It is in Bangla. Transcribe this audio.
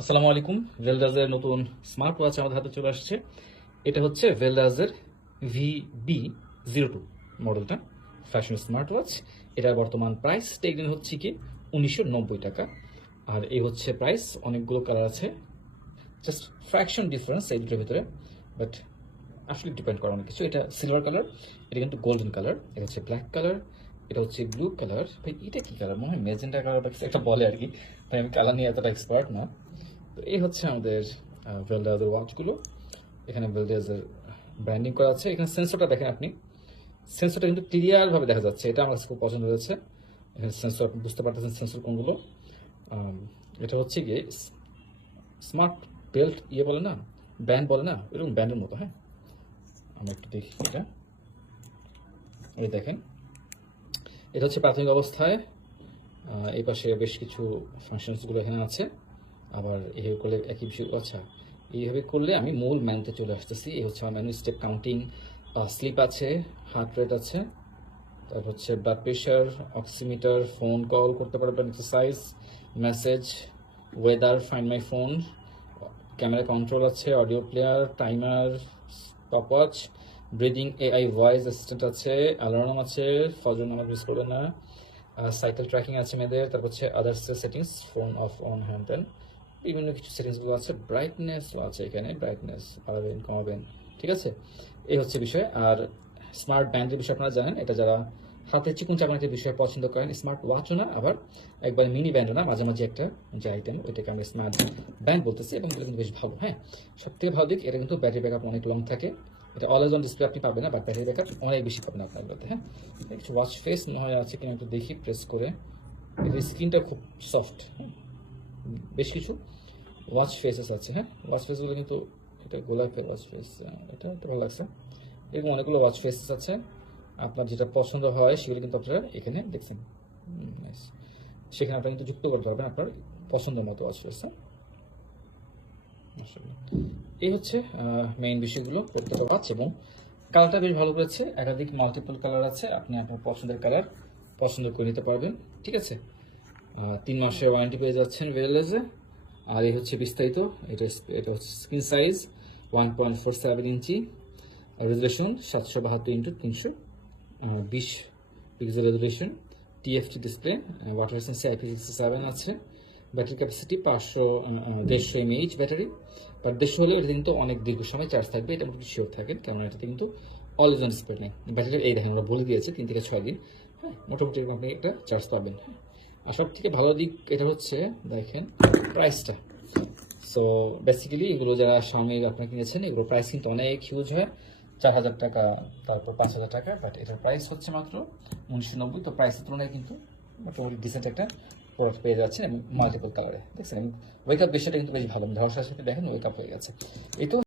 আসসালামু আলাইকুম ভেলডাজের নতুন স্মার্ট ওয়াচ আমাদের হাতে চলে আসছে। এটা হচ্ছে ভেলডাজের ভি বি জিরো টু মডেলটা ফ্যাশন স্মার্ট ওয়াচ এটার বর্তমান প্রাইস টেকদিন হচ্ছে কি উনিশশো নব্বই টাকা। আর এই হচ্ছে প্রাইস অনেকগুলো কালার আছে। জাস্ট ফ্র্যাকশন ডিফারেন্স এই দুটোর ভিতরে। বাট আসলে ডিপেন্ড করে অনেক কিছু। এটা সিলভার কালার এটা কিন্তু গোল্ডেন কালার এটা হচ্ছে ব্ল্যাক কালার এটা হচ্ছে ব্লু কালার ভাই, এটা কি কালার মনে হয় মেজেন্টা কালার একটা বলে আর কি। তাই আমি কালার নিয়ে এতটা এক্সপার্ট না। তো এই হচ্ছে আমাদের ভেলডাজের ওয়াচগুলো এখানে ভেলডাজের ব্র্যান্ডিং করা আছে। এখানে সেন্সরটা দেখেন আপনি। সেন্সরটা কিন্তু ক্লিয়ারভাবে দেখা যাচ্ছে। এটা আমার খুব পছন্দ হয়েছে। এখানে সেন্সর আপনি বুঝতে পারতেছেন সেন্সর কোনগুলো। এটা হচ্ছে গিয়ে স্মার্ট বেল্ট ইয়ে বলে না? ব্যান্ড বলে না? এরকম ব্যান্ডের মতো হ্যাঁ? আমরা একটু দেখি এটা। এই দেখেন। এটা হচ্ছে প্রাথমিক অবস্থায়। এই পাশে বেশ কিছু ফাংশনসগুলো এখানে আছে। আবার এইভাবে করলে একই বিষয়। আচ্ছা এইভাবে করলে আমি মূল ম্যানুতে চলে আসতেছি। এই হচ্ছে আমার ম্যানু স্টেপ কাউন্টিং। স্লিপ আছে, হার্ট রেট আছে তারপর হচ্ছে blood pressure, oximeter, phone call করতে পারবেন, exercise, message, weather, find my phone, camera control আছে, audio player, timer stop watch breathing AI voice assistant আছে, অ্যালার্ম আছে, ফজর নামাজ মিস করবে না। সাইকেল ট্র্যাকিং আছে মেয়েদের, তারপর হচ্ছে others settings phone off on hand then বিভিন্ন কিছু সেটিংসগুলো আছে। ব্রাইটনেসও আছে এখানে। ব্রাইটনেস বাড়াবেন কমাবেন ঠিক আছে? এই হচ্ছে বিষয়। আর স্মার্ট ব্যান্ডের বিষয় আপনারা জানেন। এটা যারা হাতে চিকুন চাকুন বিষয় পছন্দ করেন স্মার্ট ওয়াচও না, আবার একবার মিনি ব্যান্ডও না, মাঝে মাঝে একটা যে আইটেম ওইটাকে আমরা স্মার্ট ব্যান্ড বলতেছি এবং এটা কিন্তু বেশ ভালো হ্যাঁ? সব থেকে ভালো দিক, এটা কিন্তু ব্যাটারি ব্যাকআপ অনেক লং থাকে। এটা অলওয়েজ অন ডিসপ্লে আপনি পাবেন না বাট ব্যাটারি ব্যাকআপ অনেক বেশি পাবেন আপনার হ্যাঁ? কিছু ওয়াচ ফেস মনে হয়, আছে কিনা একটু দেখি প্রেস করে। স্ক্রিনটা খুব সফট বেশ কিছু ওয়াচ ফেসেস আছে হ্যাঁ? ওয়াচ ফেসগুলো কিন্তু এটা গোলাপের ওয়াচ ফেস এটা এটা ভালো লাগছে? এরকম অনেকগুলো ওয়াচ ফেসেস আছে। আপনার যেটা পছন্দ হয়, সেগুলো কিন্তু আপনারা এখানে দেখছেন। সেখানে আপনারা কিন্তু যুক্ত করতে পারবেন আপনার পছন্দের মতো ওয়াচ ফেস হ্যাঁ? এই হচ্ছে মেইন বিষয়গুলো, প্রত্যেকটা ওয়াচ এবং কালারটা বেশ ভালো করেছে। একাধিক মাল্টিপল কালার আছে। আপনি আপনার পছন্দের কালার পছন্দ করে নিতে পারবেন। ঠিক আছে? তিন মাসের ওয়ারেন্টি পেয়ে যাচ্ছেন ওয়েলেজে আর এই হচ্ছে বিস্তারিত, এটা এটা হচ্ছে screen size one point four seven inch resolution সাতশো বাহাত্তর ইন্টু তিনশো বিশ pixel resolution TFT display water resistance IP sixty seven আছে। ব্যাটারি ক্যাপাসিটি পাঁচশো দেড়শো এমএইচ ব্যাটারি বাট দেড়শো হলে এটা কিন্তু অনেক দীর্ঘ সময় চার্জ থাকবে, এটা মোটামুটি শিওর থাকেন কারণ এটাতে কিন্তু অলওয়েজ অন ডিসপ্লে নেই। ব্যাটারি এই দেখেন আমরা বলে দিয়েছি তিন থেকে ছয় দিন। হ্যাঁ মোটামুটি আপনি একটা চার্জ পাবেন। হ্যাঁ আর সব থেকে ভালো দিক এটা হচ্ছে, দেখেন প্রাইসটা সো বেসিক্যালি এগুলো যারা সামনে আপনারা কিনেছেন, এগুলো প্রাইস কিন্তু অনেক হিউজ হয়। চার হাজার টাকা, তারপর পাঁচ হাজার টাকা বাট এটার প্রাইস হচ্ছে মাত্র উনিশশো নব্বই। তো প্রাইসের তুলনায় কিন্তু মোটামুটি ডিসেন্ট একটা প্রোডাক্ট পেয়ে যাচ্ছেন মাল্টিপল কালারে দেখছেন ওয়েক আপ বিষয়টা কিন্তু বেশ ভালো। ধরার সাথে সাথে দেখেন ওয়েক আপ হয়ে গেছে। এই তো